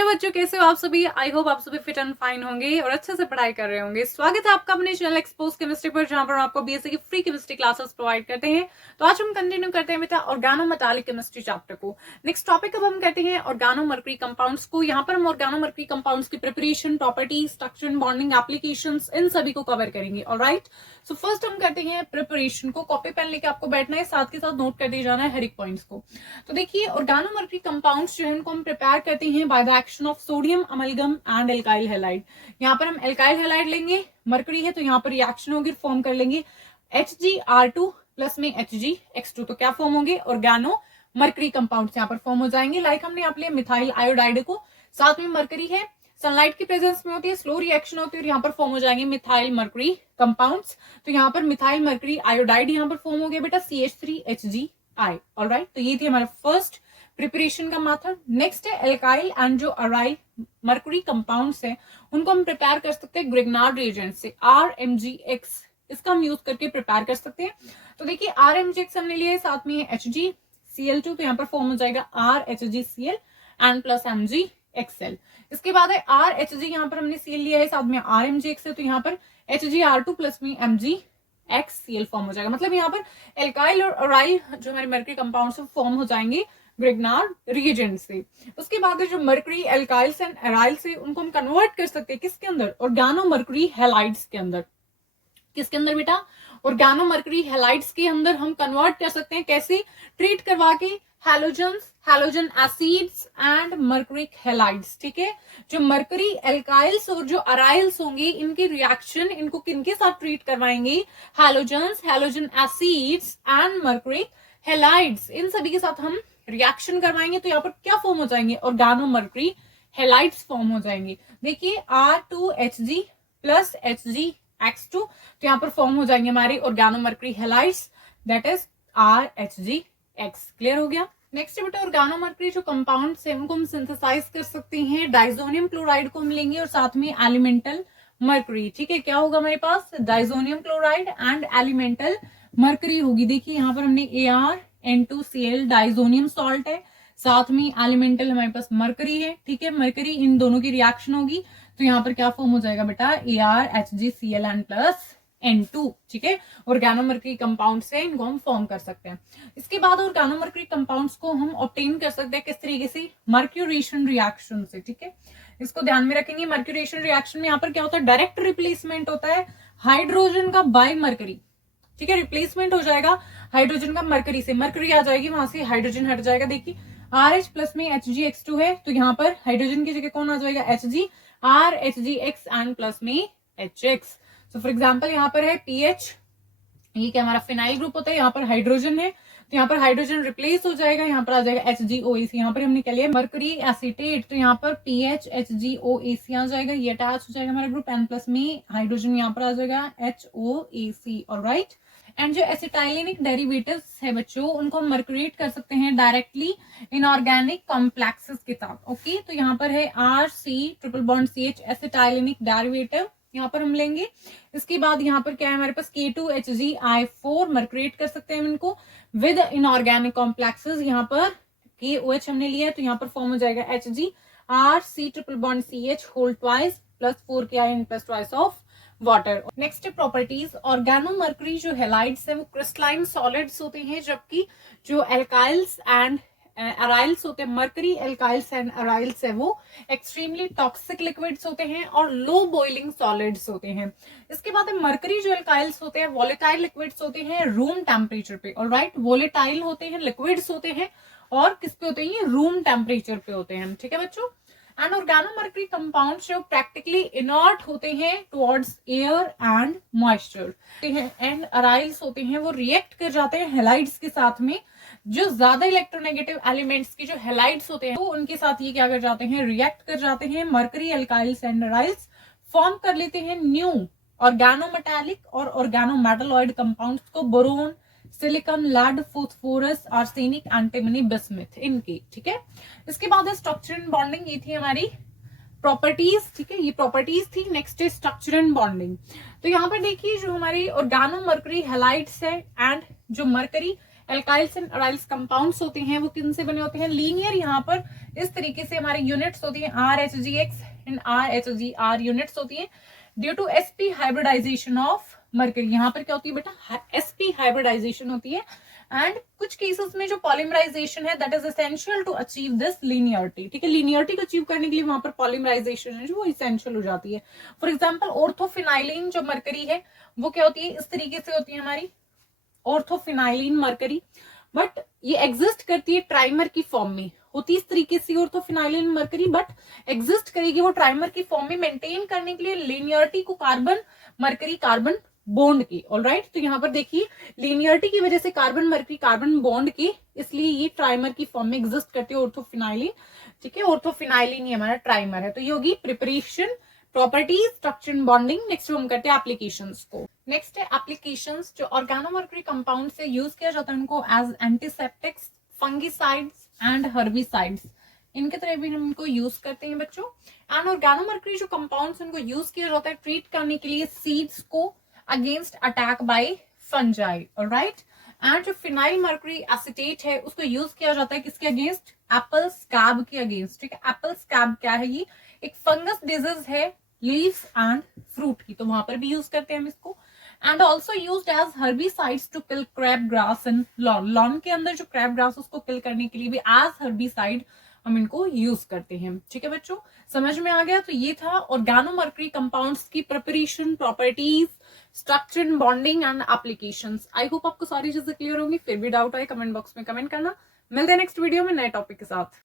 Hello बच्चों, कैसे हो आप सभी। आई होप आप सभी फिट एंड फाइन होंगे और अच्छे से पढ़ाई कर रहे होंगे। स्वागत है आपका अपने चैनल एक्सपोज केमिस्ट्री पर, जहां पर हम आपको बीएससी की फ्री केमिस्ट्री क्लासेस प्रोवाइड करते हैं। तो आज हम कंटिन्यू करते हैं बेटा ऑर्गेनोमेटालिक केमिस्ट्री चैप्टर को। नेक्स्ट टॉपिक अब हम करते हैं ऑर्गेनोमर्करी कंपाउंड्स को। यहाँ पर हम ऑर्गेनोमर्करी कंपाउंड्स की preparation, property, structure and bonding applications, इन सभी को कवर करेंगे। ऑलराइट, सो फर्स्ट हम करते हैं प्रिपरेशन को। कॉपी पेन लेके आपको बैठना है, साथ के साथ नोट कर दिया जाना है हर एक पॉइंट्स को। तो देखिए ऑर्गेनोमर्करी कंपाउंड्स जो है उनको हम प्रिपेयर करते हैं by the action of sodium amalgam and alkyl halide. यहाँ पर हम एल्काइल हैलाइड लेंगे, मरकरी है तो यहाँ पर रिएक्शन होगी, फॉर्म कर लेंगे HgR2 प्लस में HgX2। तो क्या फॉर्म होंगे, ऑर्गेनोमर्करी कंपाउंड्स यहाँ पर फॉर्म हो जाएंगे। लाइक हमने यहाँ पे मिथाइल आयोडाइड को, साथ में मरकरी है, सनलाइट की प्रेजेंस में होती है, स्लो रिएक्शन होती है और यहाँ पर फॉर्म हो जाएंगे मिथाइल मरकरी कंपाउंड्स। तो यहाँ पर मिथाइल मरकरी आयोडाइड यहाँ पर फॉर्म हो गया बेटा CH3HgI। ऑलराइट, तो ये थी हमारा फर्स्ट प्रिपरेशन का मेथड। नेक्स्ट है एल्काइल एंड जो अराइल मरकरी कंपाउंड्स है उनको हम प्रिपेयर कर सकते हैं ग्रिग्नार्ड रिएजेंट से, RMgX इसका हम यूज करके प्रिपेयर कर सकते हैं। तो देखिए RMgX हमने लिया है, साथ में है HgCl2, तो यहाँ पर फॉर्म हो जाएगा RHgCl एंड प्लस MgXl। इसके बाद है RHg, यहाँ पर हमने Cl लिया है, साथ में RMgX है, तो यहाँ पर HgR2 प्लस में MgXCl फॉर्म हो जाएगा। मतलब यहाँ पर एल्काइल और अराइल जो हमारे मरकरी कंपाउंड्स फॉर्म हो जाएंगे ग्रिग्नार्ड रिएजेंट से। उसके बाद जो मरकरी एल्काइल्स एंड अराइल से उनको हम कन्वर्ट कर सकते हैं किसके अंदर, ऑर्गेनोमर्करी हैलाइड्स के अंदर। किसके अंदर बेटा, ऑर्गेनोमर्करी हैलाइड्स के अंदर हम कन्वर्ट कर सकते हैं। कैसे, ट्रीट करवा के halogens, halogen acids and mercuric halides. ठीक है, जो मर्करी एल्काइल्स और जो अराइल्स होंगे इनकी रिएक्शन, इनको किनके साथ ट्रीट करवाएंगे, halogens, halogen acids and mercuric halides, इन सभी के साथ हम रिएक्शन करवाएंगे। तो यहाँ पर क्या फॉर्म हो जाएंगे, ऑर्गेनोमर्करी हैलाइड्स फॉर्म हो जाएंगे। देखिए R2Hg प्लस HgX2, तो यहाँ पर फॉर्म हो जाएंगे हमारे organomercury halides, that is RHgX। Clear हो गया। नेक्स्ट बेटा ऑर्गेनोमर्करी जो कंपाउंड्स है उनको हम सिंथेसाइज कर सकते हैं। डाइजोनियम क्लोराइड को हम लेंगे और साथ में एलिमेंटल मर्करी। ठीक है, क्या होगा हमारे पास, diazonium chloride and elemental mercury होगी। देखिए यहाँ पर हमने ArN2Cl डाइजोनियम सॉल्ट है, साथ में एलिमेंटल हमारे पास मर्करी है। ठीक है, मर्करी इन दोनों की रिएक्शन होगी, तो यहाँ पर क्या फॉर्म हो जाएगा बेटा, ArHgCl प्लस N2। ठीक है, ऑर्गेनोमर्करी कंपाउंड से इनको हम फॉर्म कर सकते हैं। इसके बाद ऑर्गेनोमर्करी कंपाउंड्स को हम ऑब्टेन कर सकते हैं किस तरीके से, मर्क्यूरेशन रिएक्शन से। ठीक है, इसको ध्यान में रखेंगे। मर्क्यूरेशन रिएक्शन में यहाँ पर क्या होता है, डायरेक्ट रिप्लेसमेंट होता है हाइड्रोजन का बाय मर्करी। ठीक है, रिप्लेसमेंट हो जाएगा हाइड्रोजन का मरकरी से, मरकरी आ जाएगी, वहां से हाइड्रोजन हट जाएगा। देखिए RH प्लस में HgX2 है, तो यहाँ पर हाइड्रोजन की जगह कौन आ जाएगा, Hg, RHgX एंड प्लस में HX। सो फॉर एग्जाम्पल यहाँ पर है PH, ये क्या हमारा फिनाइल ग्रुप होता है, यहाँ पर हाइड्रोजन है, तो यहाँ पर हाइड्रोजन रिप्लेस हो जाएगा, यहाँ पर आ जाएगा HgOAC। यहाँ पर हमने क्या लिया, मरकरी एसीटेट, तो यहाँ पर PH HgOAC आ जाएगा, ये अटैच हो जाएगा हमारा ग्रुप, एन प्लस में हाइड्रोजन यहाँ पर आ जाएगा HOAC। ऑलराइट, एंड जो एसिटाइलिनिक डेरिवेटिव्स है बच्चों उनको हम मर्क्यूरेट कर सकते हैं डायरेक्टली इनऑर्गेनिक कॉम्प्लेक्सेस के साथ। ओके, तो यहाँ पर है RC triple bond CH acetylenic derivative, यहाँ पर हम लेंगे। इसके बाद यहाँ पर क्या है हमारे पास K2HgI4 मर्क्यूरेट कर सकते हैं इनको विद इनऑर्गेनिक कॉम्प्लेक्सेस। यहाँ पर KOH हमने लिया है, तो यहाँ पर फॉर्म हो जाएगा HgRC triple bond CH whole twice plus 4Ki plus twice of water. Next properties, organomercury जो हैलाइड्स है वो क्रिस्टलाइन सॉलिड्स होते हैं, जबकि जो एल्काइल्स एंड अराइल्स होते हैं, मर्करी एल्काइल्स एंड अराइल्स है वो एक्सट्रीमली टॉक्सिक लिक्विड्स होते हैं और लो बॉइलिंग सॉलिड्स होते हैं। इसके बाद मर्करी जो एल्काइल्स होते हैं वोलेटाइल लिक्विड्स होते हैं रूम टेम्परेचर पे। ऑलराइट, वोलेटाइल होते हैं, लिक्विड्स होते हैं और किस पे होते हैं, रूम टेम्परेचर पे होते हैं। ठीक है बच्चों, एंड ऑर्गेनोमर्करी कंपाउंड्स जो प्रैक्टिकली इनर्ट होते हैं towards air and moisture, and aryls होते हैं वो रिएक्ट कर जाते हैं हैलाइड्स के साथ में। जो ज्यादा इलेक्ट्रोनेगेटिव एलिमेंट्स की जो हैलाइड्स होते हैं तो उनके साथ ये क्या कर जाते हैं, रिएक्ट कर जाते हैं। Mercury alkyls and aryls form कर लेते हैं न्यू ऑर्गेनोमेटालिक और ऑर्गेनोमेटालॉइड कंपाउंड्स को, boron, silicon, lead, phosphorus, arsenic, antimony, bismuth इनकी। ठीक है, इसके बाद है स्ट्रक्चर एंड बॉन्डिंग, ये थी हमारी प्रॉपर्टीज। ठीक है, ये प्रॉपर्टीज थी। नेक्स्ट है स्ट्रक्चर एंड बॉन्डिंग। तो यहाँ पर देखिए जो हमारी ऑर्गेनोमर्करी हैलाइड्स है एंड जो मर्करी एल्काइल्स एंड अराइल्स कंपाउंड्स होते हैं वो किन से बने होते हैं, लीनियर। यहाँ पर इस तरीके से हमारे यूनिट्स होती हैं RHGX एंड RHGR यूनिट्स होती हैं due to sp hybridisation of mercury. यहाँ पर क्या होती है बेटा, sp हाइब्रिडाइजेशन होती है। एंड कुछ केसेस में जो पॉलीमराइजेशन है that is essential to achieve this linearity, ठीक है। लीनियरिटी को अचीव करने के लिए वहां पर पॉलीमराइजेशन है जो वो इसेंशियल हो जाती है। फॉर एग्जांपल ऑर्थोफिनाइलिन जो मरकरी है वो क्या होती है, इस तरीके से होती है हमारी ऑर्थोफिनाइलिन मरकरी, बट ये एग्जिस्ट करती है ट्राइमर की फॉर्म में, होती इस तरीके से ऑर्थोफिनाइलिन मरकरी, बट एग्जिस्ट करेगी वो ट्राइमर की फॉर्म में मेंटेन करने के लिए लीनियरिटी को कार्बन मरकरी कार्बन बॉन्ड की। ऑलराइट, तो यहाँ पर देखिए लीनियरिटी की वजह से कार्बन मरकरी कार्बन बॉन्ड की, इसलिए ये ट्राइमर की फॉर्म में एग्जिस्ट करती है ऑर्थोफिनाइलिन, ठीक है। ऑर्थोफिनाइलिन ही हमारा ट्राइमर है। तो ये होगी preparation, properties, structure and bonding. Next हम करते हैं एप्लीकेशंस को। नेक्स्ट है एप्लीकेशंस जो ऑर्गेनोमर्करी कंपाउंड से यूज किया जाता है उनको as antiseptics, fungicides and herbicides, इनके तरह भी हम इनको यूज करते हैं बच्चों। एंड ऑर्गेनोमर्करी जो कंपाउंड्स उनको यूज किया जाता है ट्रीट करने के लिए सीड्स को against attack by fungi, alright. And जो फिनाइल मर्करी एसिटेट है उसको यूज किया जाता है किसके अगेंस्ट, एप्पल स्कैब के अगेंस्ट, ठीक है। एप्पल स्कैब क्या है, ये एक फंगस डिजीज है लीव्स एंड फ्रूट की, तो वहां पर भी यूज करते हैं हम इसको। And also used as herbicides to kill crab grass and lawn, lawn के अंदर जो क्रैब ग्रास उसको किल करने के लिए भी एज हर्बिसाइड हम इनको यूज करते हैं, ठीक है बच्चों। समझ में आ गया। तो ये था ऑर्गेनोमर्करी कंपाउंड्स की preparation, properties, structure, bonding and applications. I hope आपको सारी चीजें क्लियर होंगी। फिर भी डाउट आए कमेंट बॉक्स में कमेंट करना। मिलते हैं नेक्स्ट वीडियो में नए टॉपिक के साथ।